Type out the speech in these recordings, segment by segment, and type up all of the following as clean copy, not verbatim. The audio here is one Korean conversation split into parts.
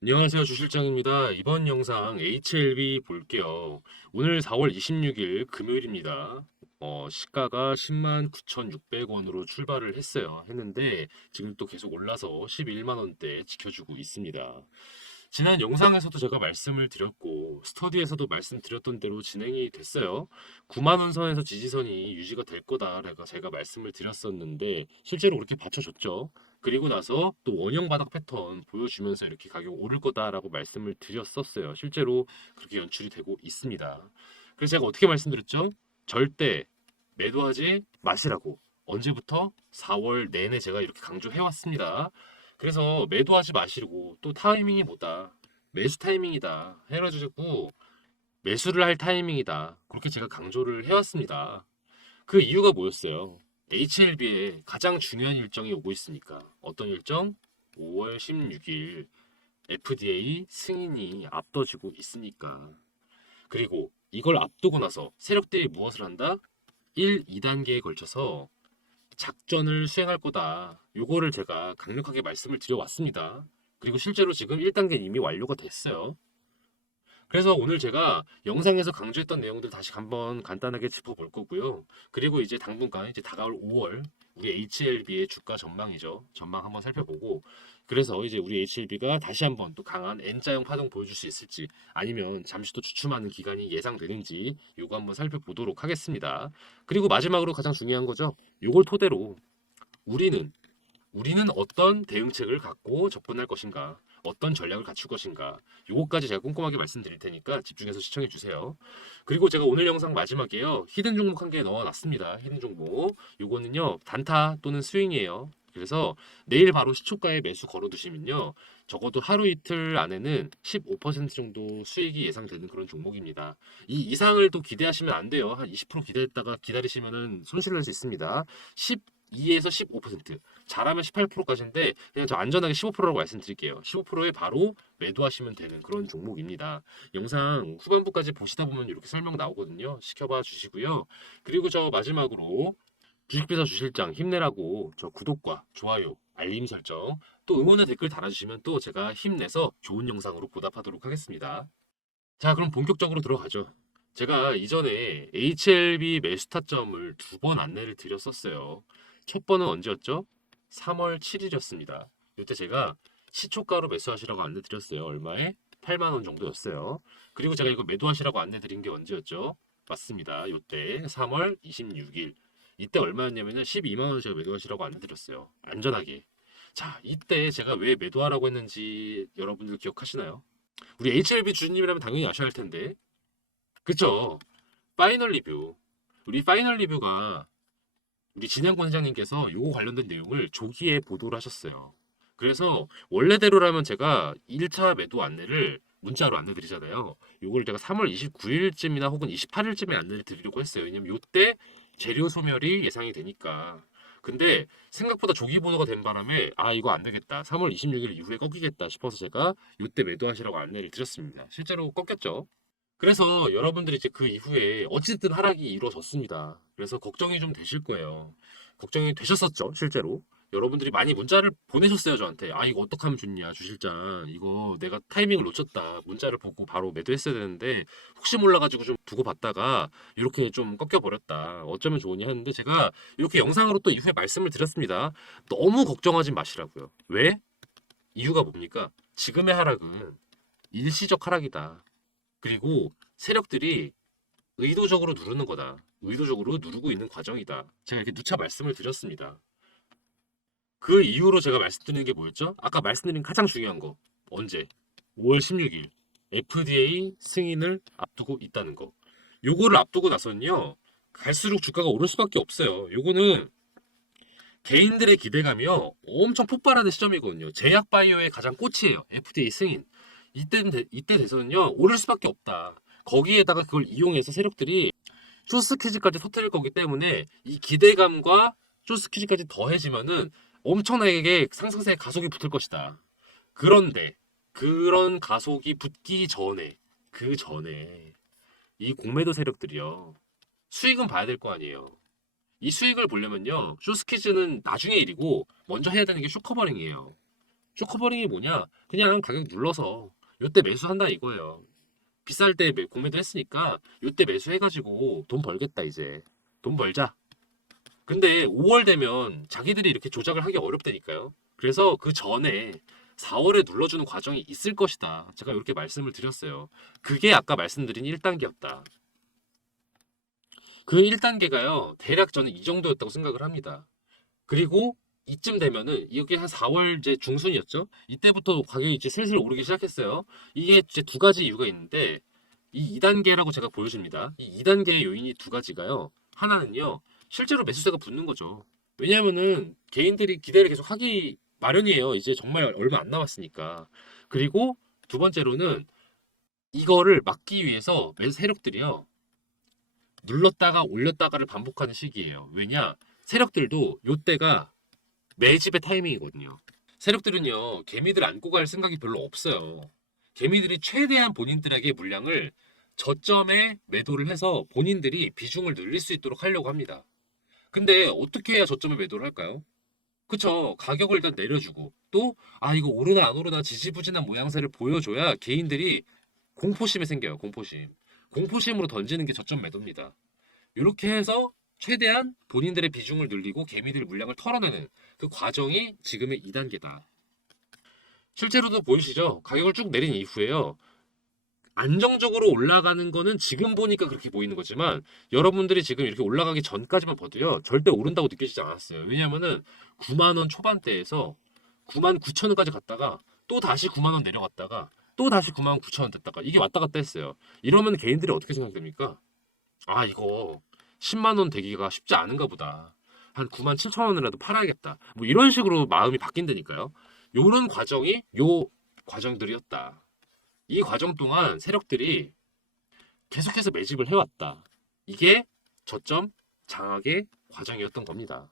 안녕하세요. 주실장입니다. 이번 영상 HLB 볼게요. 오늘 4월 26일 금요일입니다. 시가가 10만 9,600원으로 출발을 했는데 지금 또 계속 올라서 11만 원대 지켜주고 있습니다. 지난 영상에서도 제가 말씀을 드렸고 스터디에서도 말씀드렸던 대로 진행이 됐어요. 9만 원 선에서 지지선이 유지가 될 거다라고 제가 말씀을 드렸었는데 실제로 그렇게 받쳐줬죠. 그리고 나서 또 원형 바닥 패턴 보여주면서 이렇게 가격 오를 거다라고 말씀을 드렸었어요. 실제로 그렇게 연출이 되고 있습니다. 그래서 제가 어떻게 말씀드렸죠? 절대 매도하지 마시라고. 언제부터? 4월 내내 제가 이렇게 강조해 왔습니다. 그래서 매도하지 마시고 또 타이밍이 뭐다. 매수 타이밍이다. 해가지고 매수를 할 타이밍이다. 그렇게 제가 강조를 해왔습니다. 그 이유가 뭐였어요? HLB에 가장 중요한 일정이 오고 있으니까. 어떤 일정? 5월 16일 FDA 승인이 앞둬지고 있으니까. 그리고 이걸 앞두고 나서 세력들이 무엇을 한다? 1, 2단계에 걸쳐서 작전을 수행할 거다. 요거를 제가 강력하게 말씀을 드려왔습니다. 그리고 실제로 지금 1단계는 이미 완료가 됐어요. 그래서 오늘 제가 영상에서 강조했던 내용들 다시 한번 간단하게 짚어볼 거고요. 그리고 이제 당분간 이제 다가올 5월 우리 HLB의 주가 전망이죠. 전망 한번 살펴보고 그래서 이제 우리 HLB가 다시 한번 또 강한 N자형 파동 보여줄 수 있을지 아니면 잠시 또 주춤하는 기간이 예상되는지 요거 한번 살펴보도록 하겠습니다. 그리고 마지막으로 가장 중요한 거죠. 요걸 토대로 우리는 어떤 대응책을 갖고 접근할 것인가, 어떤 전략을 갖출 것인가, 요거까지 제가 꼼꼼하게 말씀드릴 테니까 집중해서 시청해 주세요. 그리고 제가 오늘 영상 마지막에요, 히든 종목 한 개 넣어놨습니다. 히든 종목. 요거는요, 단타 또는 스윙이에요. 그래서 내일 바로 시초가에 매수 걸어두시면요, 적어도 하루 이틀 안에는 15% 정도 수익이 예상되는 그런 종목입니다. 이 이상을 또 기대하시면 안 돼요. 한 20% 기대했다가 기다리시면은 손실 날 수 있습니다. 12에서 15%. 잘하면 18%까지인데 그냥 저 안전하게 15%라고 말씀드릴게요. 15%에 바로 매도하시면 되는 그런 종목입니다. 영상 후반부까지 보시다 보면 이렇게 설명 나오거든요. 시켜봐 주시고요. 그리고 저 마지막으로 주식회사 주실장 힘내라고 저 구독과 좋아요, 알림 설정, 또 응원의 댓글 달아주시면 또 제가 힘내서 좋은 영상으로 보답하도록 하겠습니다. 자, 그럼 본격적으로 들어가죠. 제가 이전에 HLB 매수 타점을 두 번 안내를 드렸었어요. 첫 번은 언제였죠? 3월 7일이었습니다. 이때 제가 시초가로 매수하시라고 안내 드렸어요. 얼마에? 8만 원 정도였어요. 그리고 제가 이거 매도하시라고 안내 드린 게 언제였죠? 맞습니다. 이때 3월 26일. 이때 얼마였냐면은 12만 원 제가 매도하시라고 안내 드렸어요. 안전하게. 자, 이때 제가 왜 매도하라고 했는지 여러분들 기억하시나요? 우리 HLB 주님이라면 당연히 아셔야 할 텐데. 그쵸? 파이널 리뷰. 우리 파이널 리뷰가 우리 진양권 회장님께서 요거 관련된 내용을 조기에 보도를 하셨어요. 그래서 원래대로라면 제가 1차 매도 안내를 문자로 안내 드리잖아요. 요걸 제가 3월 29일쯤이나 혹은 28일쯤에 안내를 드리려고 했어요. 왜냐면 요때 재료 소멸이 예상이 되니까. 근데 생각보다 조기 보도가 된 바람에 아 이거 안 되겠다. 3월 26일 이후에 꺾이겠다 싶어서 제가 요때 매도하시라고 안내를 드렸습니다. 실제로 꺾였죠. 그래서 여러분들이 이제 그 이후에 어쨌든 하락이 이루어졌습니다. 그래서 걱정이 좀 되실 거예요. 걱정이 되셨었죠, 실제로. 여러분들이 많이 문자를 보내셨어요, 저한테. 아, 이거 어떡하면 좋냐, 주실장. 이거 내가 타이밍을 놓쳤다. 문자를 보고 바로 매도했어야 되는데, 혹시 몰라가지고 좀 두고 봤다가, 이렇게 좀 꺾여버렸다. 어쩌면 좋으냐 했는데, 제가 이렇게 영상으로 또 이후에 말씀을 드렸습니다. 너무 걱정하지 마시라고요. 왜? 이유가 뭡니까? 지금의 하락은 일시적 하락이다. 그리고 세력들이 의도적으로 누르는 거다. 의도적으로 누르고 있는 과정이다. 제가 이렇게 누차 말씀을 드렸습니다. 그 이후로 제가 말씀드리는 게 뭐였죠? 아까 말씀드린 가장 중요한 거. 언제? 5월 16일. FDA 승인을 앞두고 있다는 거. 요거를 앞두고 나서는요. 갈수록 주가가 오를 수밖에 없어요. 요거는 개인들의 기대감이요. 엄청 폭발하는 시점이거든요. 제약 바이오의 가장 꽃이에요. FDA 승인. 이때 돼서는요. 오를 수밖에 없다. 거기에다가 그걸 이용해서 세력들이 쇼스퀴즈까지 터뜨릴 거기 때문에 이 기대감과 쇼스퀴즈까지 더해지면은 엄청나게 상승세에 가속이 붙을 것이다. 그런데 그런 가속이 붙기 전에 그 전에 이 공매도 세력들이요. 수익은 봐야 될 거 아니에요. 이 수익을 보려면요. 쇼스퀴즈는 나중에 일이고 먼저 해야 되는 게 쇼커버링이에요. 쇼커버링이 뭐냐? 그냥 가격 눌러서 요때 매수한다 이거예요. 비쌀 때 공매도 했으니까 요때 매수해가지고 돈 벌겠다 이제. 돈 벌자. 근데 5월 되면 자기들이 이렇게 조작을 하기 어렵다니까요. 그래서 그 전에 4월에 눌러주는 과정이 있을 것이다. 제가 이렇게 말씀을 드렸어요. 그게 아까 말씀드린 1단계였다. 그 1단계가요. 대략 저는 이 정도였다고 생각을 합니다. 그리고 이쯤 되면은 이게 한 4월 이제 중순이었죠. 이때부터 가격이 이제 슬슬 오르기 시작했어요. 이게 이제 두 가지 이유가 있는데 이 2단계라고 제가 보여줍니다. 이 2단계의 요인이 두 가지가요. 하나는요. 실제로 매수세가 붙는 거죠. 왜냐하면은 개인들이 기대를 계속 하기 마련이에요. 이제 정말 얼마 안 남았으니까. 그리고 두 번째로는 이거를 막기 위해서 매수 세력들이요. 눌렀다가 올렸다가를 반복하는 시기예요. 왜냐? 세력들도 요때가 매집의 타이밍이거든요. 세력들은요, 개미들 안고 갈 생각이 별로 없어요. 개미들이 최대한 본인들에게 물량을 저점에 매도를 해서 본인들이 비중을 늘릴 수 있도록 하려고 합니다. 근데 어떻게 해야 저점에 매도를 할까요? 그쵸. 가격을 일단 내려주고 또 이거 오르나 안 오르나 지지부진한 모양새를 보여줘야 개인들이 공포심이 생겨요. 공포심. 공포심으로 던지는 게 저점 매도입니다. 이렇게 해서 최대한 본인들의 비중을 늘리고 개미들 물량을 털어내는 그 과정이 지금의 2단계다. 실제로도 보이시죠? 가격을 쭉 내린 이후에요. 안정적으로 올라가는 거는 지금 보니까 그렇게 보이는 거지만 여러분들이 지금 이렇게 올라가기 전까지만 봐도요. 절대 오른다고 느껴지지 않았어요. 왜냐면은 9만 원 초반대에서 9만 9천 원까지 갔다가 또 다시 9만 원 내려갔다가 또 다시 9만 9천 원 됐다가 이게 왔다 갔다 했어요. 이러면 개인들이 어떻게 생각됩니까? 이거 10만 원 되기가 쉽지 않은가 보다. 한 9만 7천 원이라도 팔아야겠다. 뭐 이런 식으로 마음이 바뀐다니까요. 요런 과정이 요 과정들이었다. 이 과정 동안 세력들이 계속해서 매집을 해왔다. 이게 저점 장악의 과정이었던 겁니다.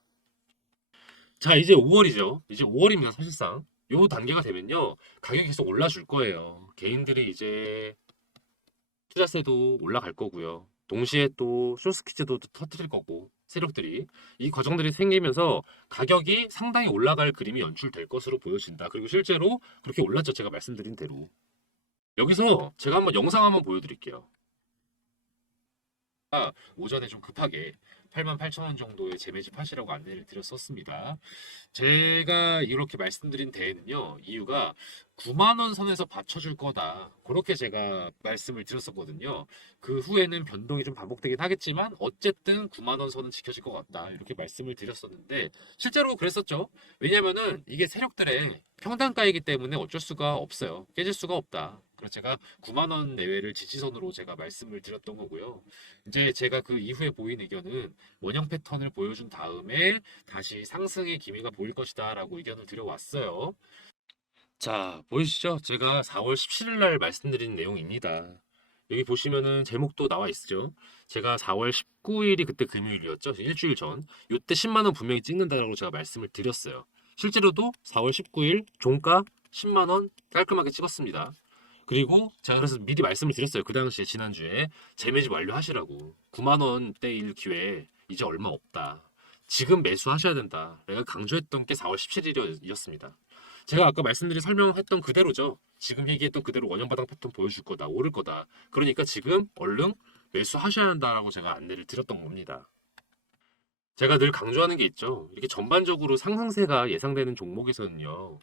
자, 이제 5월이죠. 이제 5월입니다, 사실상. 요 단계가 되면요. 가격이 계속 올라줄 거예요. 개인들이 이제 투자세도 올라갈 거고요. 동시에 또 쇼스키즈도 터뜨릴 거고 세력들이 이 과정들이 생기면서 가격이 상당히 올라갈 그림이 연출될 것으로 보여진다. 그리고 실제로 그렇게 올랐죠. 제가 말씀드린 대로. 여기서 제가 한번 영상 한번 보여드릴게요. 오전에 좀 급하게 88,000원 정도의 재매집 하시라고 안내를 드렸었습니다. 제가 이렇게 말씀드린 데에는요, 이유가 9만 원 선에서 받쳐줄 거다. 그렇게 제가 말씀을 드렸었거든요. 그 후에는 변동이 좀 반복되긴 하겠지만, 어쨌든 9만 원 선은 지켜질 것 같다. 이렇게 말씀을 드렸었는데, 실제로 그랬었죠. 왜냐면은 이게 세력들의 평단가이기 때문에 어쩔 수가 없어요. 깨질 수가 없다. 그래서 제가 9만 원 내외를 지지선으로 제가 말씀을 드렸던 거고요. 이제 제가 그 이후에 보인 의견은 원형 패턴을 보여준 다음에 다시 상승의 기미가 보일 것이다 라고 의견을 드려왔어요. 자, 보이시죠? 제가 4월 17일 날 말씀드린 내용입니다. 여기 보시면은 제목도 나와 있죠. 제가 4월 19일이 그때 금요일이었죠. 일주일 전. 요때 10만 원 분명히 찍는다라고 제가 말씀을 드렸어요. 실제로도 4월 19일 종가 10만 원 깔끔하게 찍었습니다. 그리고 제가 그래서 미리 말씀을 드렸어요. 그 당시에 지난주에 재매집 완료하시라고. 9만 원대일 기회 이제 얼마 없다. 지금 매수하셔야 된다. 내가 강조했던 게 4월 17일이었습니다. 제가 아까 말씀드린 설명했던 그대로죠. 지금 얘기했던 그대로 원형 바닥 패턴 보여줄 거다. 오를 거다. 그러니까 지금 얼른 매수하셔야 한다라고 제가 안내를 드렸던 겁니다. 제가 늘 강조하는 게 있죠. 이렇게 전반적으로 상승세가 예상되는 종목에서는요.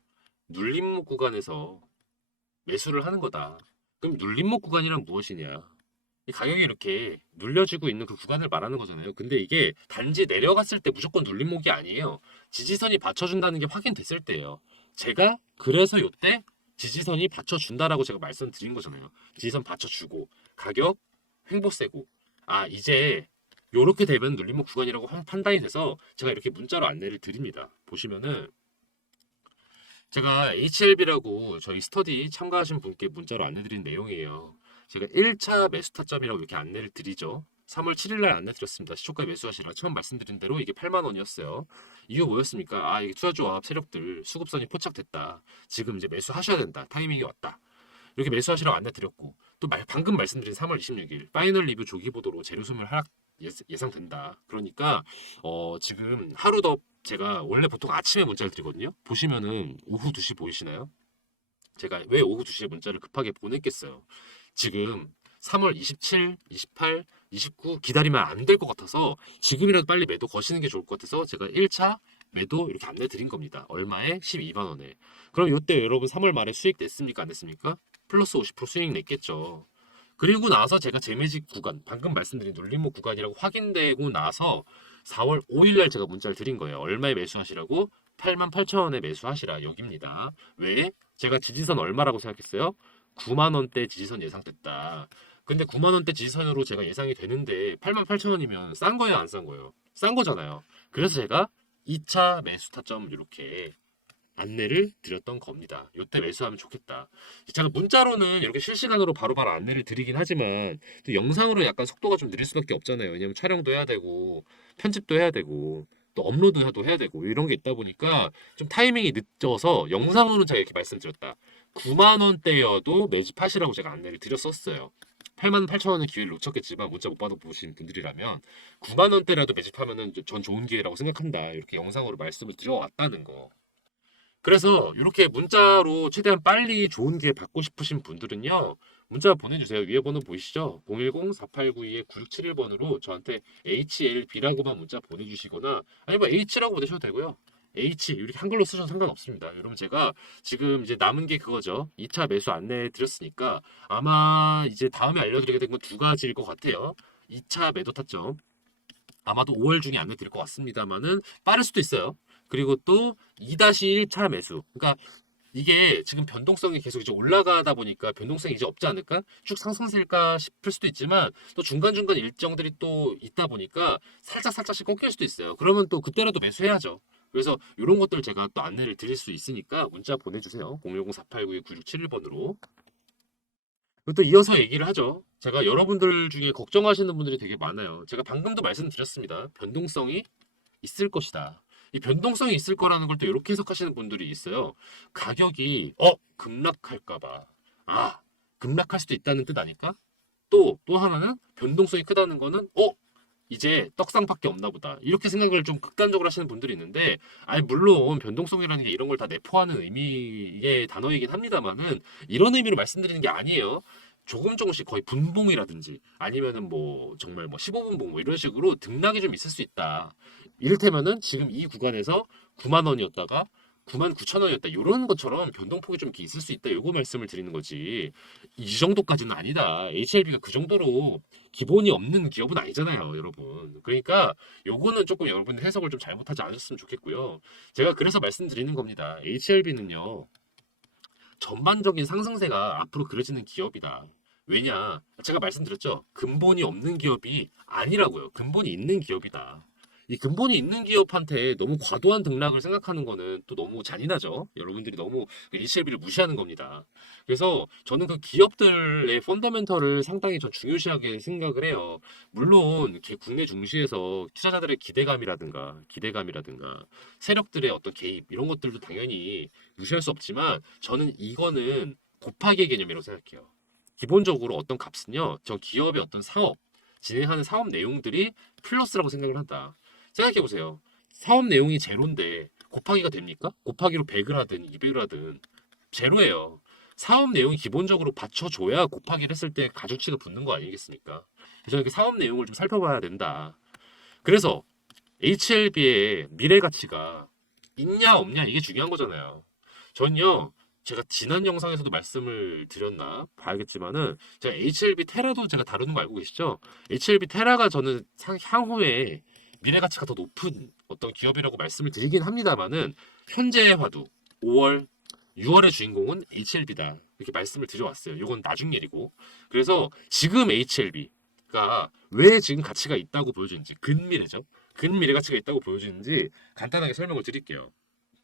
눌림목 구간에서 매수를 하는 거다. 그럼 눌림목 구간이란 무엇이냐? 이 가격이 이렇게 눌려지고 있는 그 구간을 말하는 거잖아요. 근데 이게 단지 내려갔을 때 무조건 눌림목이 아니에요. 지지선이 받쳐준다는 게 확인됐을 때예요. 제가 그래서 이때 지지선이 받쳐준다라고 제가 말씀드린 거잖아요. 지지선 받쳐주고 가격 횡보세고 이제 요렇게 되면 눌림목 구간이라고 판단이 돼서 제가 이렇게 문자로 안내를 드립니다. 보시면은 제가 HLB라고 저희 스터디 참가하신 분께 문자로 안내드린 내용이에요. 제가 1차 매수 타점이라고 이렇게 안내를 드리죠. 3월 7일 날 안내 드렸습니다. 시초가 매수하시라. 처음 말씀드린 대로 이게 8만 원이었어요. 이유 뭐였습니까? 이게 투자조합 세력들 수급선이 포착됐다. 지금 이제 매수하셔야 된다. 타이밍이 왔다. 이렇게 매수하시라고 안내 드렸고 또 방금 말씀드린 3월 26일 파이널 리뷰 조기 보도로 재료 소멸 하락 예상된다. 그러니까 지금 하루 더 제가 원래 보통 아침에 문자를 드리거든요. 보시면은 오후 2시 보이시나요? 제가 왜 오후 2시에 문자를 급하게 보냈겠어요. 지금 3월 27, 28, 29 기다리면 안 될 것 같아서 지금이라도 빨리 매도 거시는 게 좋을 것 같아서 제가 1차 매도 이렇게 안내 드린 겁니다. 얼마에? 12만 원에. 그럼 이때 여러분 3월 말에 수익 냈습니까? 안 냈습니까? 플러스 50% 수익 냈겠죠. 그리고 나서 제가 재매직 구간, 방금 말씀드린 눌림목 구간이라고 확인되고 나서 4월 5일 날 제가 문자를 드린 거예요. 얼마에 매수하시라고? 88,000원에 매수하시라. 여기입니다. 왜? 제가 지지선 얼마라고 생각했어요? 9만 원대 지지선 예상됐다. 근데 9만 원대 지지선으로 제가 예상이 되는데 88,000원이면 싼 거예요, 안 싼 거예요? 싼 거잖아요. 그래서 제가 2차 매수 타점 이렇게 안내를 드렸던 겁니다. 요때 매수하면 좋겠다. 제가 문자로는 이렇게 실시간으로 바로바로 안내를 드리긴 하지만 또 영상으로 약간 속도가 좀 느릴 수밖에 없잖아요. 왜냐면 촬영도 해야 되고 편집도 해야 되고 또 업로드도 해야 되고 이런 게 있다 보니까 좀 타이밍이 늦어서 영상으로는 제가 이렇게 말씀드렸다. 9만 원대여도 매집하시라고 제가 안내를 드렸었어요. 8만 8천 원의 기회를 놓쳤겠지만 문자 못 받아보신 분들이라면 9만 원대라도 매집하면은 전 좋은 기회라고 생각한다. 이렇게 영상으로 말씀을 드려왔다는 거. 그래서 이렇게 문자로 최대한 빨리 좋은 기회 받고 싶으신 분들은요. 문자 보내주세요. 위에 번호 보이시죠? 010-4892-9671번으로 저한테 HLB라고만 문자 보내주시거나 아니면 H라고 보내셔도 되고요. H 이렇게 한글로 쓰셔도 상관없습니다. 여러분 제가 지금 이제 남은 게 그거죠. 2차 매수 안내 드렸으니까 아마 이제 다음에 알려드리게 된 건 두 가지일 것 같아요. 2차 매도 타점 아마도 5월 중에 안내 드릴 것 같습니다만은 빠를 수도 있어요. 그리고 또 2-1차 매수. 그러니까 이게 지금 변동성이 계속 이제 올라가다 보니까 변동성이 이제 없지 않을까? 쭉 상승세일까 싶을 수도 있지만 또 중간중간 일정들이 또 있다 보니까 살짝씩 꺾일 수도 있어요. 그러면 또 그때라도 매수해야죠. 그래서 이런 것들 제가 또 안내를 드릴 수 있으니까 문자 보내주세요. 010-4892-9671번으로. 그리고 또 이어서 얘기를 하죠. 제가 여러분들 중에 걱정하시는 분들이 되게 많아요. 제가 방금도 말씀드렸습니다. 변동성이 있을 것이다. 이 변동성이 있을 거라는 걸 또 이렇게 해석하시는 분들이 있어요. 가격이 급락할까 봐. 아, 급락할 수도 있다는 뜻 아닐까? 또 하나는 변동성이 크다는 거는 이제 떡상밖에 없나 보다. 이렇게 생각을 좀 극단적으로 하시는 분들이 있는데 아니 물론 변동성이라는 게 이런 걸 다 내포하는 의미의 단어이긴 합니다만은 이런 의미로 말씀드리는 게 아니에요. 조금씩 거의 분봉이라든지 아니면은 뭐 정말 뭐 15분봉 뭐 이런 식으로 등락이 좀 있을 수 있다. 이를테면은 지금 이 구간에서 9만 원이었다가 9만 9천 원이었다. 이런 것처럼 변동폭이 좀 이렇게 있을 수 있다. 요거 말씀을 드리는 거지. 이 정도까지는 아니다. HLB가 그 정도로 기본이 없는 기업은 아니잖아요, 여러분. 그러니까 요거는 조금 여러분들 해석을 좀 잘못하지 않으셨으면 좋겠고요. 제가 그래서 말씀드리는 겁니다. HLB는요. 전반적인 상승세가 앞으로 그려지는 기업이다. 왜냐? 제가 말씀드렸죠. 근본이 없는 기업이 아니라고요. 근본이 있는 기업이다. 이 근본이 있는 기업한테 너무 과도한 등락을 생각하는 거는 또 너무 잔인하죠. 여러분들이 너무 HLB를 무시하는 겁니다. 그래서 저는 그 기업들의 펀더멘털을 상당히 전 중요시하게 생각을 해요. 물론 이렇게 국내 증시에서 투자자들의 기대감이라든가 세력들의 어떤 개입 이런 것들도 당연히 무시할 수 없지만 저는 이거는 곱하기의 개념이라고 생각해요. 기본적으로 어떤 값은요, 저 기업의 어떤 사업, 진행하는 사업 내용들이 플러스라고 생각을 한다. 생각해 보세요. 사업 내용이 제로인데 곱하기가 됩니까? 곱하기로 100을 하든 200을 하든 제로예요. 사업 내용이 기본적으로 받쳐줘야 곱하기를 했을 때 가중치가 붙는 거 아니겠습니까? 그래서 이렇게 사업 내용을 좀 살펴봐야 된다. 그래서 HLB의 미래 가치가 있냐 없냐 이게 중요한 거잖아요. 전요 제가 지난 영상에서도 말씀을 드렸나 봐야겠지만은 제가 HLB 테라도 제가 다루는 거 알고 계시죠? HLB 테라가 저는 향후에 미래 가치가 더 높은 어떤 기업이라고 말씀을 드리긴 합니다만은 현재와도 5월, 6월의 주인공은 HLB다 이렇게 말씀을 드려왔어요. 이건 나중 일이고 그래서 지금 HLB가 왜 지금 가치가 있다고 보여지는지 근미래죠. 근미래 가치가 있다고 보여지는지 간단하게 설명을 드릴게요.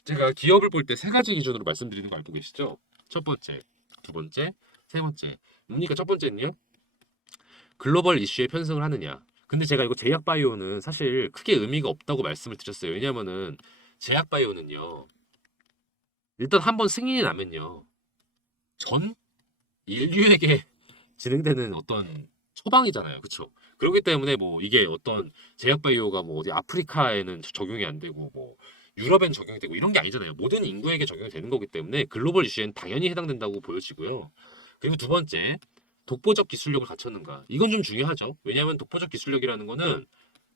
제가 기업을 볼 때 세 가지 기준으로 말씀드리는 거 알고 계시죠? 첫 번째, 두 번째, 세 번째. 뭡니까 첫 번째는요? 글로벌 이슈에 편승을 하느냐. 근데 제가 이거 제약바이오는 사실 크게 의미가 없다고 말씀을 드렸어요. 왜냐면은 제약바이오는요. 일단 한번 승인이 나면요. 전 인류에게 진행되는 어떤 처방이잖아요. 그쵸? 그렇기 때문에 뭐 이게 어떤 제약바이오가 뭐 어디 아프리카에는 적용이 안 되고 뭐 유럽엔 적용이 되고 이런 게 아니잖아요. 모든 인구에게 적용이 되는 거기 때문에 글로벌 이슈엔 당연히 해당된다고 보여지고요. 그리고 두 번째, 독보적 기술력을 갖췄는가. 이건 좀 중요하죠. 왜냐하면 독보적 기술력이라는 거는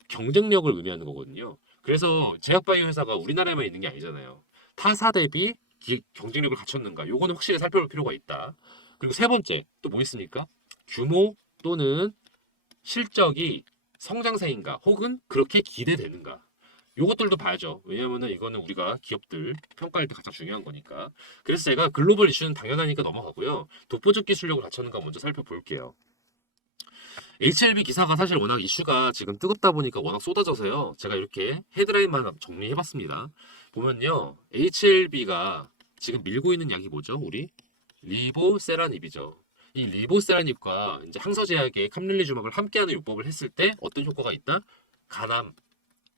경쟁력을 의미하는 거거든요. 그래서 제약바이오 회사가 우리나라에만 있는 게 아니잖아요. 타사 대비 경쟁력을 갖췄는가. 요거는 확실히 살펴볼 필요가 있다. 그리고 세 번째, 또 뭐 있습니까? 규모 또는 실적이 성장세인가 혹은 그렇게 기대되는가. 요것들도 봐야죠. 왜냐면은 이거는 우리가 기업들 평가할 때 가장 중요한 거니까. 그래서 제가 글로벌 이슈는 당연하니까 넘어가고요. 독보적 기술력을 갖췄는가 먼저 살펴볼게요. HLB 기사가 사실 워낙 이슈가 지금 뜨겁다 보니까 워낙 쏟아져서요. 제가 이렇게 헤드라인만 정리해봤습니다. 보면요. HLB가 지금 밀고 있는 약이 뭐죠? 우리 리보세라닙이죠. 이 리보세라닙과 이제 항서제약의 캄릴리주막을 함께하는 요법을 했을 때 어떤 효과가 있다? 간암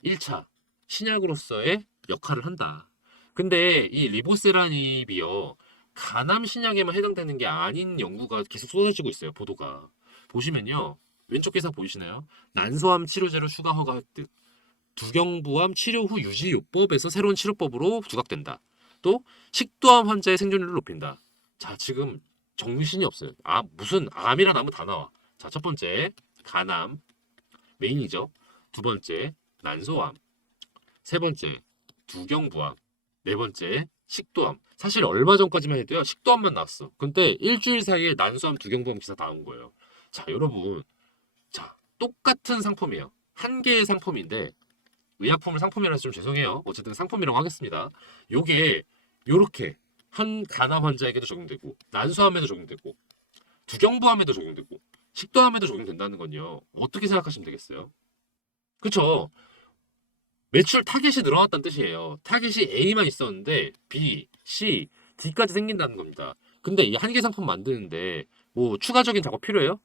1차 신약으로서의 역할을 한다. 근데 이 리보세라닙이요. 간암 신약에만 해당되는 게 아닌 연구가 계속 쏟아지고 있어요. 보도가. 보시면요. 왼쪽 기사 보이시나요? 난소암 치료제로 추가 허가 획득. 두경부암 치료 후 유지 요법에서 새로운 치료법으로 부각된다. 또 식도암 환자의 생존율을 높인다. 자, 지금 정신이 없어요. 아, 무슨 암이란 암은 다 나와. 자, 첫 번째 간암 메인이죠. 두 번째 난소암. 세 번째 두경부암. 네 번째 식도암. 사실 얼마 전까지만 해도요. 식도암만 나왔어. 근데 일주일 사이에 난소암, 두경부암 기사 나온 거예요. 자, 여러분. 자, 똑같은 상품이에요. 한 개의 상품인데 의약품을 상품이라서 좀 죄송해요. 어쨌든 상품이라고 하겠습니다. 요게 요렇게 한 간암 환자에게도 적용되고 난소암에도 적용되고 두경부암에도 적용되고 식도암에도 적용된다는 건요. 어떻게 생각하시면 되겠어요? 그쵸? 매출 타겟이 늘어났다는 뜻이에요. 타겟이 A만 있었는데 B, C, D까지 생긴다는 겁니다. 근데 이 한 개 상품 만드는데 뭐 추가적인 작업 필요해요?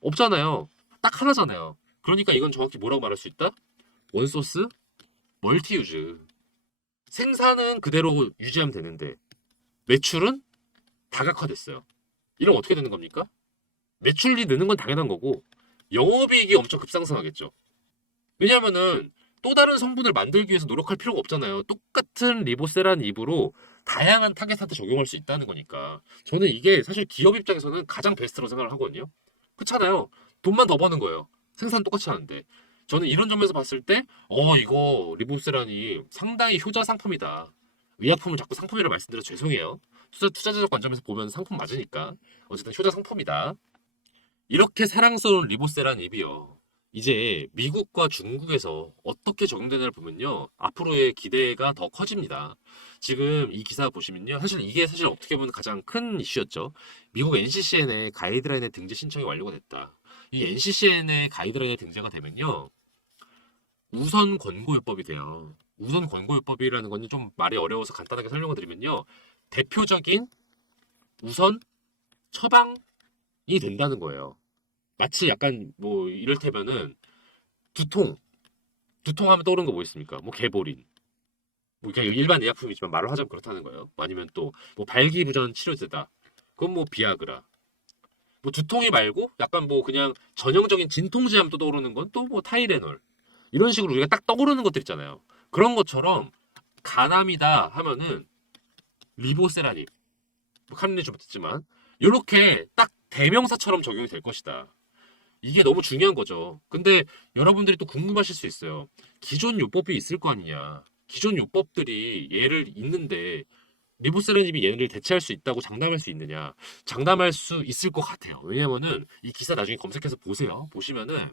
없잖아요. 딱 하나잖아요. 그러니까 이건 정확히 뭐라고 말할 수 있다? 원소스 멀티유즈. 생산은 그대로 유지하면 되는데 매출은 다각화됐어요. 이러면 어떻게 되는 겁니까? 매출이 느는 건 당연한 거고 영업이익이 엄청 급상승하겠죠. 왜냐하면은 또 다른 성분을 만들기 위해서 노력할 필요가 없잖아요. 똑같은 리보세란 잎으로 다양한 타겟한테 적용할 수 있다는 거니까. 저는 이게 사실 기업 입장에서는 가장 베스트라고 생각을 하거든요. 그렇잖아요. 돈만 더 버는 거예요. 생산 똑같이 하는데. 저는 이런 점에서 봤을 때, 이거 리보세란이 상당히 효자 상품이다. 의약품을 자꾸 상품이라고 말씀드려서 죄송해요. 투자자적 관점에서 보면 상품 맞으니까. 어쨌든 효자 상품이다. 이렇게 사랑스러운 리보세란 잎이요. 이제 미국과 중국에서 어떻게 적용되냐를 보면요. 앞으로의 기대가 더 커집니다. 지금 이 기사 보시면요. 사실 이게 사실 어떻게 보면 가장 큰 이슈였죠. 미국 NCCN의 가이드라인의 등재 신청이 완료가 됐다. 이 NCCN의 가이드라인의 등재가 되면요. 우선 권고요법이 돼요. 우선 권고요법이라는 건 좀 말이 어려워서 간단하게 설명을 드리면요. 대표적인 우선 처방이 된다는 거예요. 마치 약간 뭐 이를테면은 두통, 두통하면 떠오르는 거 뭐 있습니까? 뭐 개보린, 뭐 그냥 일반 의약품이지만 말을 하자면 그렇다는 거예요. 아니면 또 뭐 발기부전 치료제다. 그건 뭐 비아그라. 뭐 두통이 말고 약간 뭐 그냥 전형적인 진통제 하면 또 떠오르는 건 또 뭐 타이레놀. 이런 식으로 우리가 딱 떠오르는 것들 있잖아요. 그런 것처럼 간암이다 하면은 리보세라닙, 뭐 카리네주도 듣지만 이렇게 딱 대명사처럼 적용이 될 것이다. 이게 너무 중요한 거죠. 근데 여러분들이 또 궁금하실 수 있어요. 기존 요법이 있을 거 아니냐. 기존 요법들이 얘를 있는데 리보세라닙이 얘를 대체할 수 있다고 장담할 수 있느냐. 장담할 수 있을 것 같아요. 왜냐면은 이 기사 나중에 검색해서 보세요. 보시면은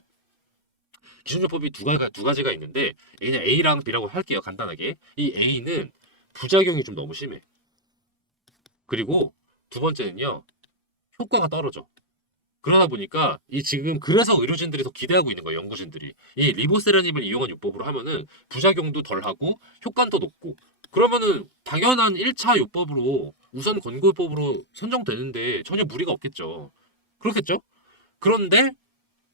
기존 요법이 두 가지가 있는데 그냥 A랑 B라고 할게요. 간단하게. 이 A는 부작용이 좀 너무 심해. 그리고 두 번째는요. 효과가 떨어져. 그러다 보니까 이 지금 그래서 의료진들이 더 기대하고 있는 거예요. 연구진들이. 이 리보세라닙을 이용한 요법으로 하면은 부작용도 덜하고 효과는 더 높고 그러면은 당연한 1차 요법으로 우선 권고요법으로 선정되는데 전혀 무리가 없겠죠. 그렇겠죠? 그런데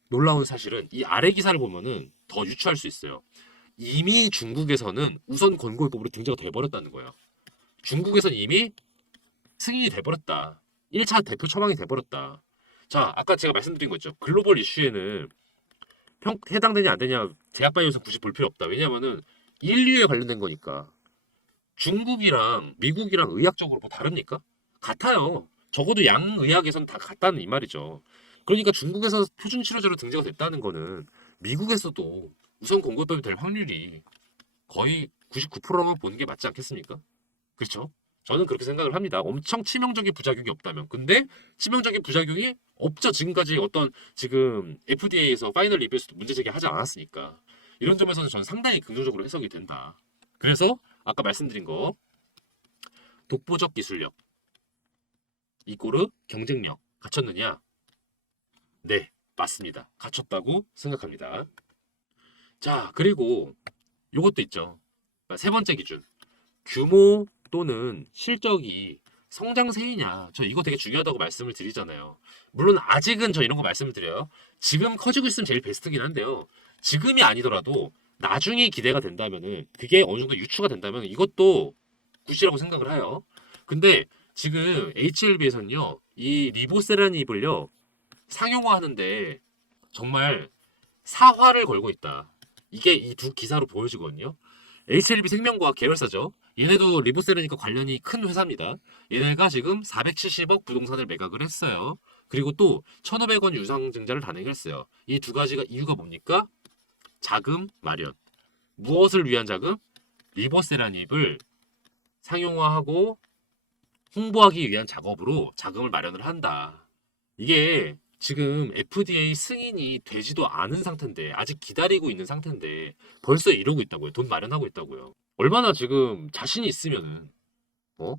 놀라운 사실은 이 아래 기사를 보면은 더 유추할 수 있어요. 이미 중국에서는 우선 권고요법으로 등재가 돼버렸다는 거예요. 중국에서는 이미 승인이 돼버렸다. 1차 대표 처방이 돼버렸다. 자, 아까 제가 말씀드린 거 있죠. 글로벌 이슈에는 해당되냐 안 되냐 제약바이오에서 굳이 볼 필요 없다. 왜냐면은 인류에 관련된 거니까. 중국이랑 미국이랑 의학적으로 뭐 다릅니까? 같아요. 적어도 양의학에선 다 같다는 이 말이죠. 그러니까 중국에서 표준 치료제로 등재가 됐다는 거는 미국에서도 우선 공급법이 될 확률이 거의 99%만 보는 게 맞지 않겠습니까? 그렇죠? 저는 그렇게 생각을 합니다. 엄청 치명적인 부작용이 없다면. 근데 치명적인 부작용이 없죠. 지금까지 어떤 지금 FDA에서 파이널 리뷰에서도 문제 제기하지 않았으니까. 이런 점에서는 저는 상당히 긍정적으로 해석이 된다. 그래서 아까 말씀드린 거 독보적 기술력 이꼬르 경쟁력 갖췄느냐? 네, 맞습니다. 갖췄다고 생각합니다. 자, 그리고 요것도 있죠. 세 번째 기준. 규모 또는 실적이 성장세이냐. 저 이거 되게 중요하다고 말씀을 드리잖아요. 물론 아직은 저 이런 거 말씀을 드려요. 지금 커지고 있으면 제일 베스트긴 한데요. 지금이 아니더라도 나중에 기대가 된다면은 그게 어느 정도 유추가 된다면 이것도 굿이라고 생각을 해요. 근데 지금 HLB에서는요. 이 리보세라닙을요. 상용화하는데 정말 사활을 걸고 있다. 이게 이 두 기사로 보여지거든요. HLB 생명과학 계열사죠. 얘네도 리보세라님과 관련이 큰 회사입니다. 얘네가 지금 470억 부동산을 매각을 했어요. 그리고 또 1,500원 유상증자를 단행했어요. 이 두 가지가 이유가 뭡니까? 자금 마련. 무엇을 위한 자금? 리보세라닙을 상용화하고 홍보하기 위한 작업으로 자금을 마련을 한다. 이게 지금 FDA 승인이 되지도 않은 상태인데 아직 기다리고 있는 상태인데 벌써 이러고 있다고요. 돈 마련하고 있다고요. 얼마나 지금 자신이 있으면은 어?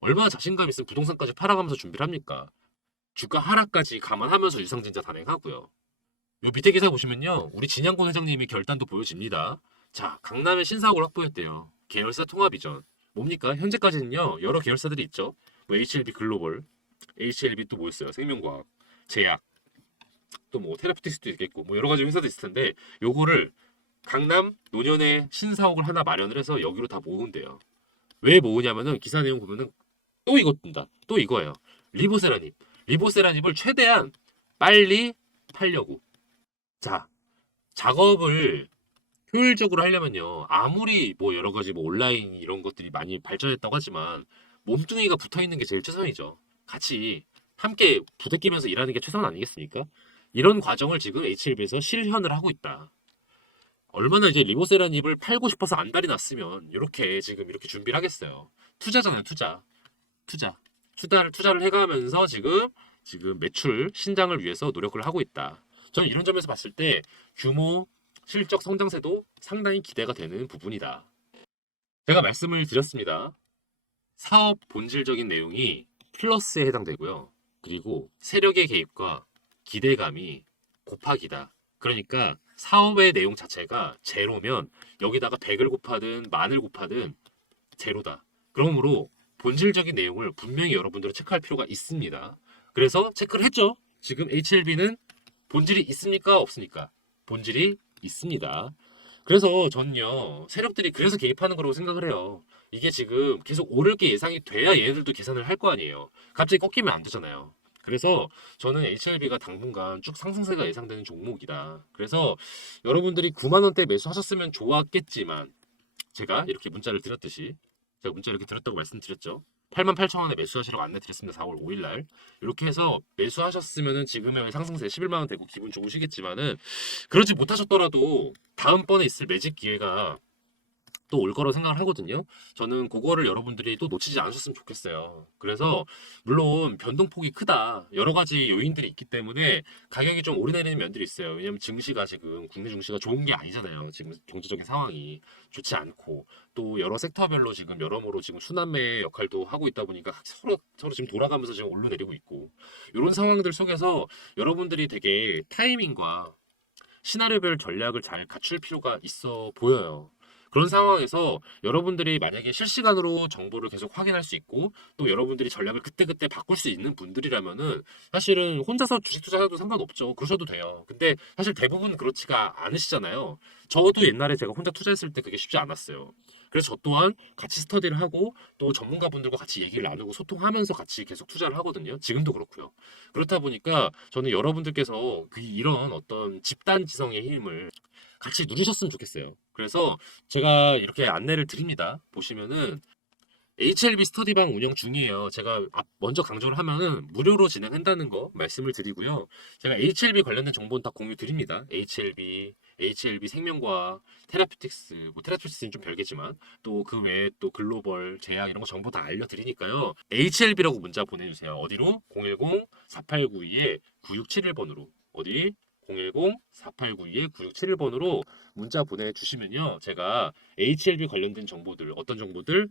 얼마나 자신감 있으면 부동산까지 팔아가면서 준비를 합니까? 주가 하락까지 감안하면서 유상증자 단행하고요. 요 밑에 기사 보시면요. 우리 진양권 회장님이 결단도 보여집니다. 자, 강남에 신사옥을 확보했대요. 계열사 통합 이전. 뭡니까? 현재까지는요. 여러 계열사들이 있죠. 뭐 HLB 글로벌, HLB 또 뭐 있어요? 생명과학, 제약, 또 뭐 테라피틱스도 있겠고 뭐 여러 가지 회사도 있을 텐데 요거를 강남 노년에 신사옥을 하나 마련을 해서 여기로 다 모은대요. 왜 모으냐면은 기사 내용 보면은 또 이거 뜬다. 또 이거예요. 리보세라닙. 리보세라닙을 최대한 빨리 팔려고. 자, 작업을 효율적으로 하려면요. 아무리 뭐 여러 가지 뭐 온라인 이런 것들이 많이 발전했다고 하지만 몸뚱이가 붙어 있는 게 제일 최선이죠. 같이 함께 부대끼면서 일하는 게 최선 아니겠습니까? 이런 과정을 지금 HLB에서 실현을 하고 있다. 얼마나 이제 리보세라닙을 팔고 싶어서 안달이 났으면 이렇게 지금 이렇게 준비를 하겠어요. 투자잖아요, 투자. 투자. 투자를 해가면서 지금 매출 신장을 위해서 노력을 하고 있다. 저는 이런 점에서 봤을 때 규모, 실적 성장세도 상당히 기대가 되는 부분이다. 제가 말씀을 드렸습니다. 사업 본질적인 내용이 플러스에 해당되고요. 그리고 세력의 개입과 기대감이 곱하기다. 그러니까 사업의 내용 자체가 제로면 여기다가 100을 곱하든 만을 곱하든 제로다. 그러므로 본질적인 내용을 분명히 여러분들은 체크할 필요가 있습니다. 그래서 체크를 했죠. 지금 HLB는 본질이 있습니까? 없습니까? 본질이 있습니다. 그래서 전요 세력들이 그래서 개입하는 거라고 생각을 해요. 이게 지금 계속 오를 게 예상이 돼야 얘네들도 계산을 할 거 아니에요. 갑자기 꺾이면 안 되잖아요. 그래서 저는 HLB가 당분간 쭉 상승세가 예상되는 종목이다. 그래서 여러분들이 9만 원대 매수하셨으면 좋았겠지만 제가 이렇게 문자를 드렸듯이 제가 문자 이렇게 드렸다고 말씀드렸죠. 88,000원에 매수하시라고 안내 드렸습니다. 4월 5일 날. 이렇게 해서 매수하셨으면은 지금의 상승세 11만 원 되고 기분 좋으시겠지만은 그러지 못하셨더라도 다음번에 있을 매직 기회가 또 올 거라고 생각을 하거든요. 저는 그거를 여러분들이 또 놓치지 않으셨으면 좋겠어요. 그래서 물론 변동폭이 크다. 여러 가지 요인들이 있기 때문에 가격이 좀 오르내리는 면들이 있어요. 왜냐면 증시가 지금 국내 증시가 좋은 게 아니잖아요. 지금 경제적인 상황이 좋지 않고 또 여러 섹터별로 지금 여러모로 지금 순환매 역할도 하고 있다 보니까 서로 지금 돌아가면서 지금 오르내리고 있고 이런 상황들 속에서 여러분들이 되게 타이밍과 시나리오별 전략을 잘 갖출 필요가 있어 보여요. 그런 상황에서 여러분들이 만약에 실시간으로 정보를 계속 확인할 수 있고 또 여러분들이 전략을 그때그때 바꿀 수 있는 분들이라면은 사실은 혼자서 주식 투자해도 상관없죠. 그러셔도 돼요. 근데 사실 대부분 그렇지가 않으시잖아요. 저도 옛날에 제가 혼자 투자했을 때 그게 쉽지 않았어요. 그래서 저 또한 같이 스터디를 하고 또 전문가분들과 같이 얘기를 나누고 소통하면서 같이 계속 투자를 하거든요. 지금도 그렇고요. 그렇다 보니까 저는 여러분들께서 이런 어떤 집단 지성의 힘을 같이 누리셨으면 좋겠어요. 그래서 제가 이렇게 안내를 드립니다. 보시면은 HLB 스터디방 운영 중이에요. 제가 먼저 강조를 하면은 무료로 진행한다는 거 말씀을 드리고요. 제가 HLB 관련된 정보는 다 공유 드립니다. HLB 생명과학, 테라피틱스, 뭐 테라피틱스는 좀 별개지만 또 그 외에 또 글로벌, 제약 이런 거 정보 다 알려드리니까요. HLB라고 문자 보내주세요. 어디로? 010-4892-9671번으로. 어디? 010-4892-9671번으로 문자 보내주시면요. 제가 HLB 관련된 정보들, 어떤 정보들?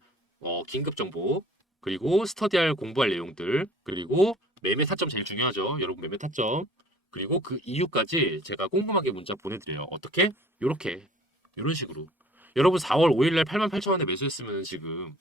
긴급 정보, 그리고 스터디할 공부할 내용들, 그리고 매매 타점 제일 중요하죠. 여러분 매매 타점. 그리고 그 이유까지 제가 꼼꼼하게 문자 보내드려요. 어떻게? 요렇게. 이런 식으로. 여러분 4월 5일 날 88,000원에 매수했으면 지금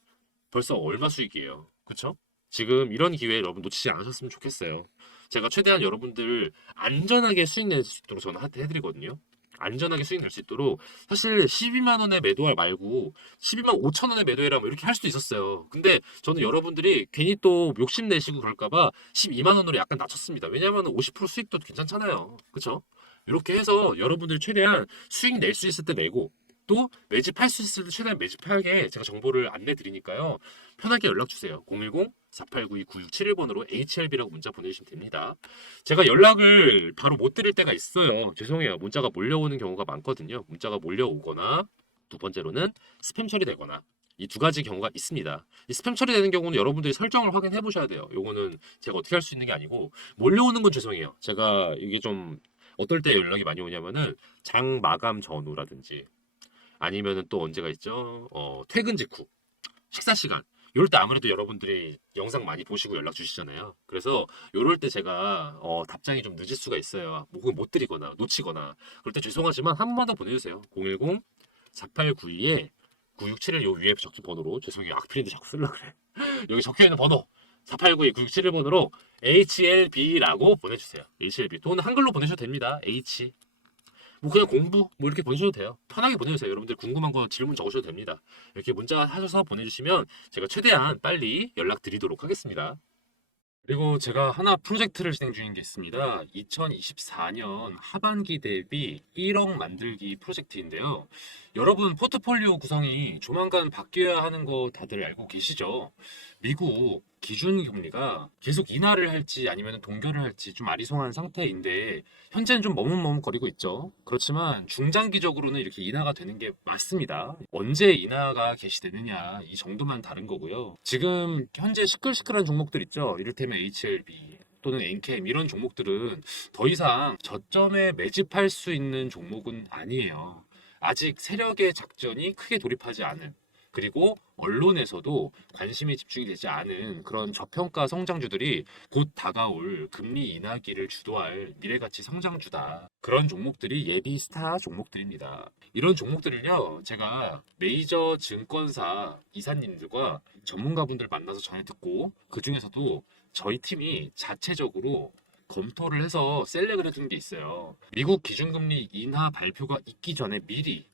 벌써 얼마 수익이에요. 그쵸? 지금 이런 기회 여러분 놓치지 않으셨으면 좋겠어요. 제가 최대한 여러분들 안전하게 수익 낼 수 있도록 저는 해드리거든요. 안전하게 수익 낼 수 있도록 사실 12만 원에 매도할 말고 12만 5천 원에 매도해라 뭐 이렇게 할 수도 있었어요. 근데 저는 여러분들이 괜히 또 욕심 내시고 그럴까봐 12만 원으로 약간 낮췄습니다. 왜냐하면 50% 수익도 괜찮잖아요. 그쵸? 이렇게 해서 여러분들이 최대한 수익 낼 수 있을 때 내고 또 매집할 수 있을 때 최대한 매집하게 제가 정보를 안내 드리니까요. 편하게 연락 주세요. 010-4892-9671번으로 HLB라고 문자 보내주시면 됩니다. 제가 연락을 바로 못 드릴 때가 있어요. 죄송해요. 문자가 몰려오는 경우가 많거든요. 문자가 몰려오거나 두 번째로는 스팸 처리되거나 이 두 가지 경우가 있습니다. 이 스팸 처리되는 경우는 여러분들이 설정을 확인해 보셔야 돼요. 요거는 제가 어떻게 할 수 있는 게 아니고 몰려오는 건 죄송해요. 제가 이게 좀 어떨 때 연락이 많이 오냐면은 장 마감 전후라든지 아니면은 또 언제가 있죠? 퇴근 직후, 식사 시간. 이럴 때 아무래도 여러분들이 영상 많이 보시고 연락 주시잖아요. 그래서 이럴 때 제가 답장이 좀 늦을 수가 있어요. 목을 못 드리거나 놓치거나. 그럴 때 죄송하지만 한 번만 더 보내주세요. 010-4892에 9671 요 위에 적힌 번호로 죄송해요. 악플인데 자꾸 쓰려고 그래. 여기 적혀있는 번호 4892-9671번으로 HLB라고 보내주세요. HLB 또는 한글로 보내셔도 됩니다. H 뭐 그냥 공부 뭐 이렇게 보내셔도 돼요. 편하게 보내주세요. 여러분들 궁금한 거 질문 적으셔도 됩니다. 이렇게 문자 하셔서 보내주시면 제가 최대한 빨리 연락드리도록 하겠습니다. 그리고 제가 하나 프로젝트를 진행 중인 게 있습니다. 2024년 하반기 대비 1억 만들기 프로젝트인데요. 여러분 포트폴리오 구성이 조만간 바뀌어야 하는 거 다들 알고 계시죠? 미국 기준금리가 계속 인하를 할지 아니면 동결을 할지 좀 아리송한 상태인데 현재는 좀 머뭇머뭇거리고 있죠. 그렇지만 중장기적으로는 이렇게 인하가 되는 게 맞습니다. 언제 인하가 개시되느냐 이 정도만 다른 거고요. 지금 현재 시끌시끌한 종목들 있죠. 이를테면 HLB 또는 엔캠 이런 종목들은 더 이상 저점에 매집할 수 있는 종목은 아니에요. 아직 세력의 작전이 크게 돌입하지 않은 그리고 언론에서도 관심이 집중이 되지 않은 그런 저평가 성장주들이 곧 다가올 금리 인하기를 주도할 미래가치 성장주다. 그런 종목들이 예비 스타 종목들입니다. 이런 종목들을요, 제가 메이저 증권사 이사님들과 전문가분들 만나서 전해 듣고 그 중에서도 저희 팀이 자체적으로 검토를 해서 셀렉을 해둔 게 있어요. 미국 기준금리 인하 발표가 있기 전에 미리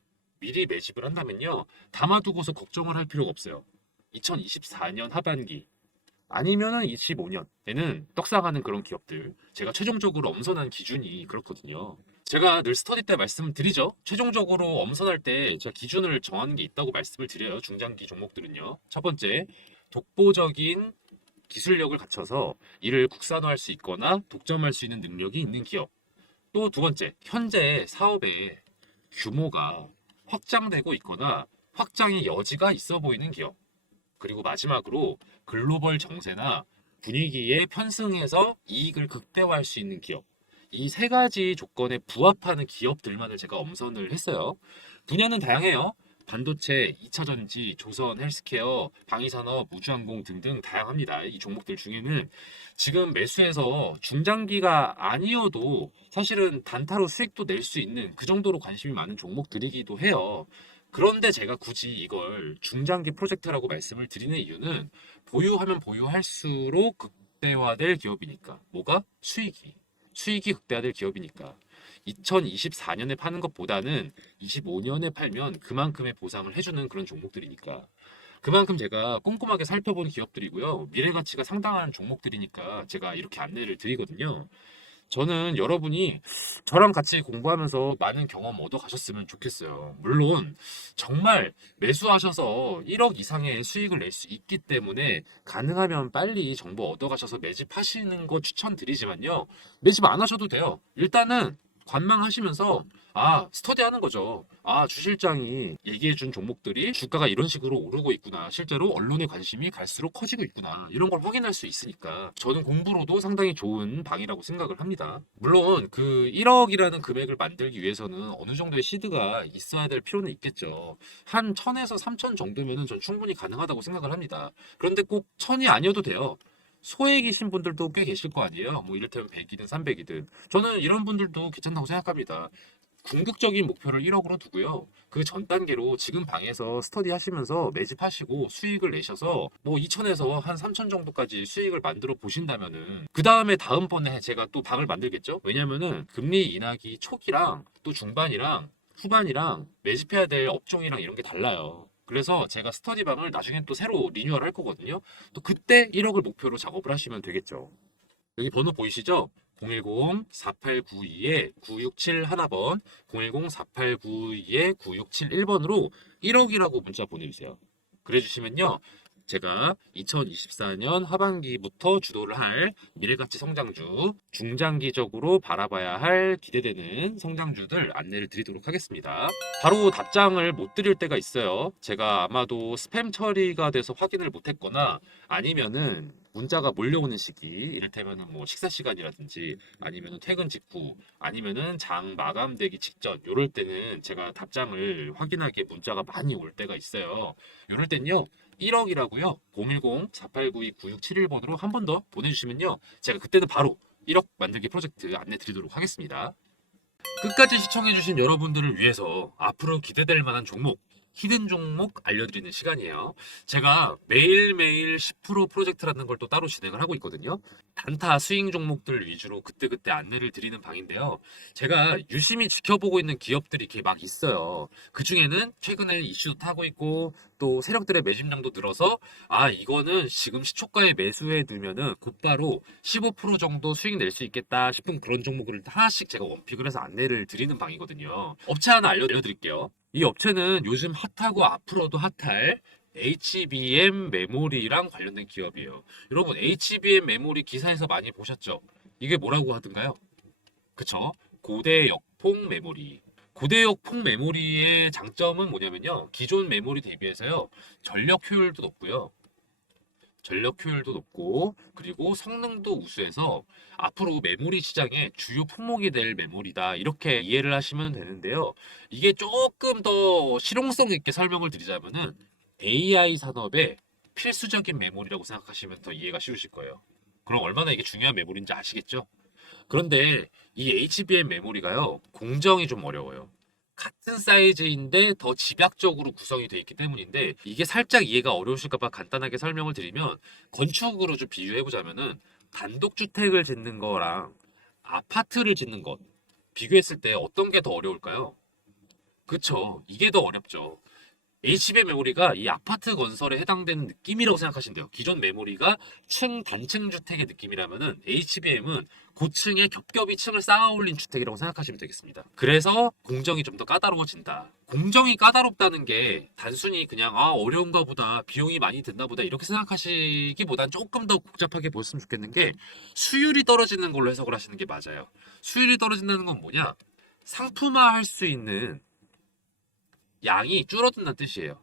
매집을 한다면요. 담아두고서 걱정을 할 필요가 없어요. 2024년 하반기 아니면은 25년에는 떡상하는 그런 기업들 제가 최종적으로 엄선한 기준이 그렇거든요. 제가 늘 스터디 때 말씀을 드리죠. 최종적으로 엄선할 때 제가 기준을 정하는 게 있다고 말씀을 드려요. 중장기 종목들은요. 첫 번째, 독보적인 기술력을 갖춰서 이를 국산화할 수 있거나 독점할 수 있는 능력이 있는 기업. 또 두 번째, 현재 사업의 규모가 확장되고 있거나 확장의 여지가 있어 보이는 기업. 그리고 마지막으로 글로벌 정세나 분위기에 편승해서 이익을 극대화할 수 있는 기업. 이 세 가지 조건에 부합하는 기업들만을 제가 엄선을 했어요. 분야는 다양해요. 반도체, 2차 전지, 조선, 헬스케어, 방위산업, 우주항공 등등 다양합니다. 이 종목들 중에는 지금 매수해서 중장기가 아니어도 사실은 단타로 수익도 낼 수 있는 그 정도로 관심이 많은 종목들이기도 해요. 그런데 제가 굳이 이걸 중장기 프로젝트라고 말씀을 드리는 이유는 보유하면 보유할수록 극대화될 기업이니까. 뭐가? 수익이 극대화될 기업이니까. 2024년에 파는 것보다는 25년에 팔면 그만큼의 보상을 해주는 그런 종목들이니까. 그만큼 제가 꼼꼼하게 살펴본 기업들이고요. 미래 가치가 상당한 종목들이니까 제가 이렇게 안내를 드리거든요. 저는 여러분이 저랑 같이 공부하면서 많은 경험 얻어 가셨으면 좋겠어요. 물론 정말 매수하셔서 1억 이상의 수익을 낼 수 있기 때문에 가능하면 빨리 정보 얻어 가셔서 매집하시는 거 추천드리지만요. 매집 안 하셔도 돼요. 일단은 관망하시면서 스터디 하는 거죠. 주 실장이 얘기해 준 종목들이 주가가 이런 식으로 오르고 있구나. 실제로 언론의 관심이 갈수록 커지고 있구나. 이런 걸 확인할 수 있으니까 저는 공부로도 상당히 좋은 방이라고 생각을 합니다. 물론 그 1억이라는 금액을 만들기 위해서는 어느 정도의 시드가 있어야 될 필요는 있겠죠. 한 1000에서 3000 정도면은 전 충분히 가능하다고 생각을 합니다. 그런데 꼭 1000이 아니어도 돼요. 소액이신 분들도 꽤 계실 거 아니에요. 뭐 이를테면 100이든 300이든. 저는 이런 분들도 괜찮다고 생각합니다. 궁극적인 목표를 1억으로 두고요. 그 전 단계로 지금 방에서 스터디 하시면서 매집하시고 수익을 내셔서 뭐 2천에서 한 3천 정도까지 수익을 만들어 보신다면은 그 다음에 다음번에 제가 또 방을 만들겠죠? 왜냐면은 금리 인하기 초기랑 또 중반이랑 후반이랑 매집해야 될 업종이랑 이런 게 달라요. 그래서 제가 스터디방을 나중에 또 새로 리뉴얼 할 거거든요. 또 그때 1억을 목표로 작업을 하시면 되겠죠. 여기 번호 보이시죠? 010-4892-9671번, 010-4892-9671번으로 1억이라고 문자 보내주세요. 그래 주시면요. 제가 2024년 하반기부터 주도를 할 미래가치 성장주, 중장기적으로 바라봐야 할 기대되는 성장주들 안내를 드리도록 하겠습니다. 바로 답장을 못 드릴 때가 있어요. 제가 아마도 스팸 처리가 돼서 확인을 못했거나 아니면은 문자가 몰려오는 시기, 이를테면은 뭐 식사 시간이라든지 아니면은 퇴근 직후 아니면은 장 마감되기 직전, 요럴 때는 제가 답장을 확인하기에 문자가 많이 올 때가 있어요. 요럴 땐요. 1억이라고요. 010-4892-9671번으로 한 번 더 보내주시면요. 제가 그때는 바로 1억 만들기 프로젝트 안내 드리도록 하겠습니다. 끝까지 시청해주신 여러분들을 위해서 앞으로 기대될 만한 종목, 히든 종목 알려드리는 시간이에요. 제가 매일매일 10% 프로젝트라는 걸 또 따로 진행을 하고 있거든요. 단타 스윙 종목들 위주로 그때그때 안내를 드리는 방인데요. 제가 유심히 지켜보고 있는 기업들이 이렇게 막 있어요. 그 중에는 최근에 이슈도 타고 있고 또 세력들의 매집량도 늘어서 이거는 지금 시초가에 매수해 두면은 곧바로 15% 정도 수익 낼 수 있겠다 싶은 그런 종목을 하나씩 제가 원픽을 해서 안내를 드리는 방이거든요. 업체 하나 알려드릴게요. 이 업체는 요즘 핫하고 앞으로도 핫할 HBM 메모리랑 관련된 기업이에요. 여러분, HBM 메모리 기사에서 많이 보셨죠? 이게 뭐라고 하던가요? 그쵸? 고대역폭 메모리. 고대역폭 메모리의 장점은 뭐냐면요. 기존 메모리 대비해서요. 전력 효율도 높고요. 전력 효율도 높고 그리고 성능도 우수해서 앞으로 메모리 시장의 주요 품목이 될 메모리다 이렇게 이해를 하시면 되는데요. 이게 조금 더 실용성 있게 설명을 드리자면은 AI 산업의 필수적인 메모리라고 생각하시면 더 이해가 쉬우실 거예요. 그럼 얼마나 이게 중요한 메모리인지 아시겠죠? 그런데 이 HBM 메모리가요, 공정이 좀 어려워요. 같은 사이즈인데 더 집약적으로 구성이 되어 있기 때문인데 이게 살짝 이해가 어려우실까봐 간단하게 설명을 드리면 건축으로 좀 비유해 보자면은 단독주택을 짓는 거랑 아파트를 짓는 것 비교했을 때 어떤 게 더 어려울까요? 그쵸. 이게 더 어렵죠. HBM 메모리가 이 아파트 건설에 해당되는 느낌이라고 생각하시면 돼요. 기존 메모리가 단층 주택의 느낌이라면은 HBM은 고층에 겹겹이 층을 쌓아 올린 주택이라고 생각하시면 되겠습니다. 그래서 공정이 좀 더 까다로워진다. 공정이 까다롭다는 게 단순히 그냥 어려운가 보다, 비용이 많이 든다 보다 이렇게 생각하시기보단 조금 더 복잡하게 보셨으면 좋겠는 게 수율이 떨어지는 걸로 해석을 하시는 게 맞아요. 수율이 떨어진다는 건 뭐냐? 상품화할 수 있는 양이 줄어든다는 뜻이에요.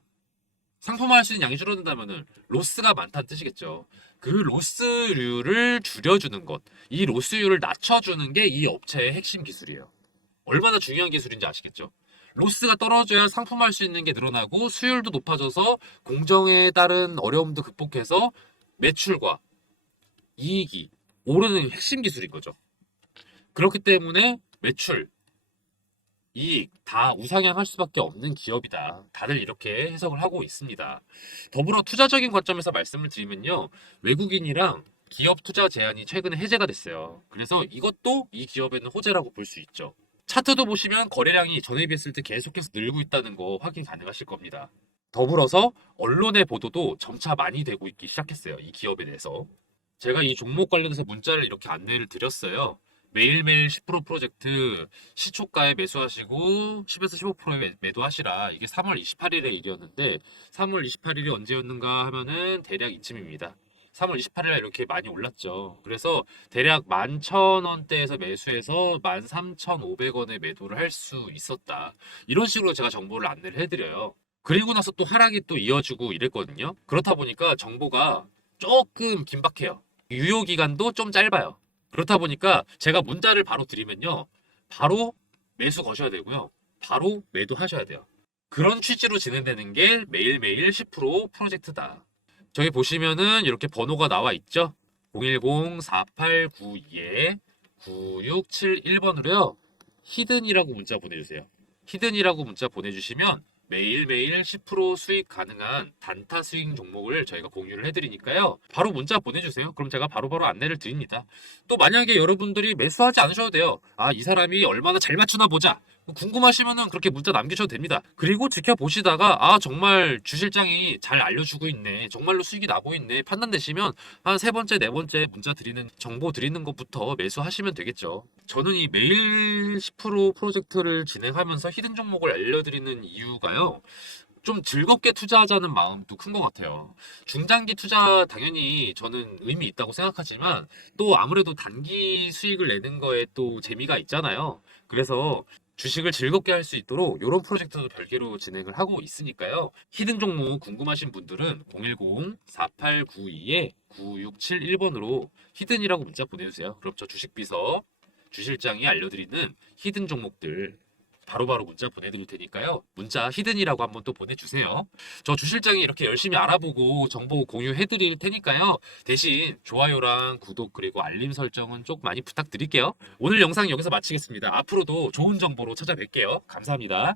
상품화할 수 있는 양이 줄어든다면은 로스가 많다는 뜻이겠죠. 그 로스율을 줄여주는 것, 이 로스율을 낮춰주는 게 이 업체의 핵심 기술이에요. 얼마나 중요한 기술인지 아시겠죠? 로스가 떨어져야 상품화할 수 있는 게 늘어나고 수율도 높아져서 공정에 따른 어려움도 극복해서 매출과 이익이 오르는 핵심 기술인 거죠. 그렇기 때문에 매출, 이익 다 우상향할 수밖에 없는 기업이다. 다들 이렇게 해석을 하고 있습니다. 더불어 투자적인 관점에서 말씀을 드리면요. 외국인이랑 기업 투자 제한이 최근에 해제가 됐어요. 그래서 이것도 이 기업에는 호재라고 볼 수 있죠. 차트도 보시면 거래량이 전에 비했을 때 계속해서 늘고 있다는 거 확인 가능하실 겁니다. 더불어서 언론의 보도도 점차 많이 되고 있기 시작했어요. 이 기업에 대해서. 제가 이 종목 관련해서 문자를 이렇게 안내를 드렸어요. 매일매일 10% 프로젝트 시초가에 매수하시고 10에서 15%에 매도하시라. 이게 3월 28일의 일이었는데 3월 28일이 언제였는가 하면은 대략 이쯤입니다. 3월 28일에 이렇게 많이 올랐죠. 그래서 대략 11,000원대에서 매수해서 13,500원에 매도를 할 수 있었다. 이런 식으로 제가 정보를 안내를 해드려요. 그리고 나서 또 하락이 또 이어지고 이랬거든요. 그렇다 보니까 정보가 조금 긴박해요. 유효 기간도 좀 짧아요. 그렇다 보니까 제가 문자를 바로 드리면요. 바로 매수 거셔야 되고요. 바로 매도하셔야 돼요. 그런 취지로 진행되는 게 매일매일 10% 프로젝트다. 저기 보시면은 이렇게 번호가 나와 있죠. 010-4892-9671번으로요. 히든이라고 문자 보내주세요. 히든이라고 문자 보내주시면 매일매일 10% 수익 가능한 단타 스윙 종목을 저희가 공유를 해드리니까요. 바로 문자 보내주세요. 그럼 제가 바로바로 안내를 드립니다. 또 만약에 여러분들이 매수하지 않으셔도 돼요. 아, 이 사람이 얼마나 잘 맞추나 보자. 궁금하시면은 그렇게 문자 남기셔도 됩니다. 그리고 지켜보시다가 아, 정말 주실장이 잘 알려주고 있네. 정말로 수익이 나고 있네. 판단되시면 한 세 번째, 네 번째 문자 드리는 정보 드리는 것부터 매수하시면 되겠죠. 저는 이 매일 10% 프로젝트를 진행하면서 히든 종목을 알려드리는 이유가요. 좀 즐겁게 투자하자는 마음도 큰 것 같아요. 중장기 투자 당연히 저는 의미 있다고 생각하지만 또 아무래도 단기 수익을 내는 거에 또 재미가 있잖아요. 그래서 주식을 즐겁게 할 수 있도록 이런 프로젝트도 별개로 진행을 하고 있으니까요. 히든 종목 궁금하신 분들은 010-4892-9671번으로 히든이라고 문자 보내주세요. 그럼 저 주식비서 주실장이 알려드리는 히든 종목들 바로바로 문자 보내드릴 테니까요. 문자 히든이라고 한번 또 보내주세요. 저 주실장이 이렇게 열심히 알아보고 정보 공유해드릴 테니까요. 대신 좋아요랑 구독 그리고 알림 설정은 좀 많이 부탁드릴게요. 오늘 영상 여기서 마치겠습니다. 앞으로도 좋은 정보로 찾아뵐게요. 감사합니다.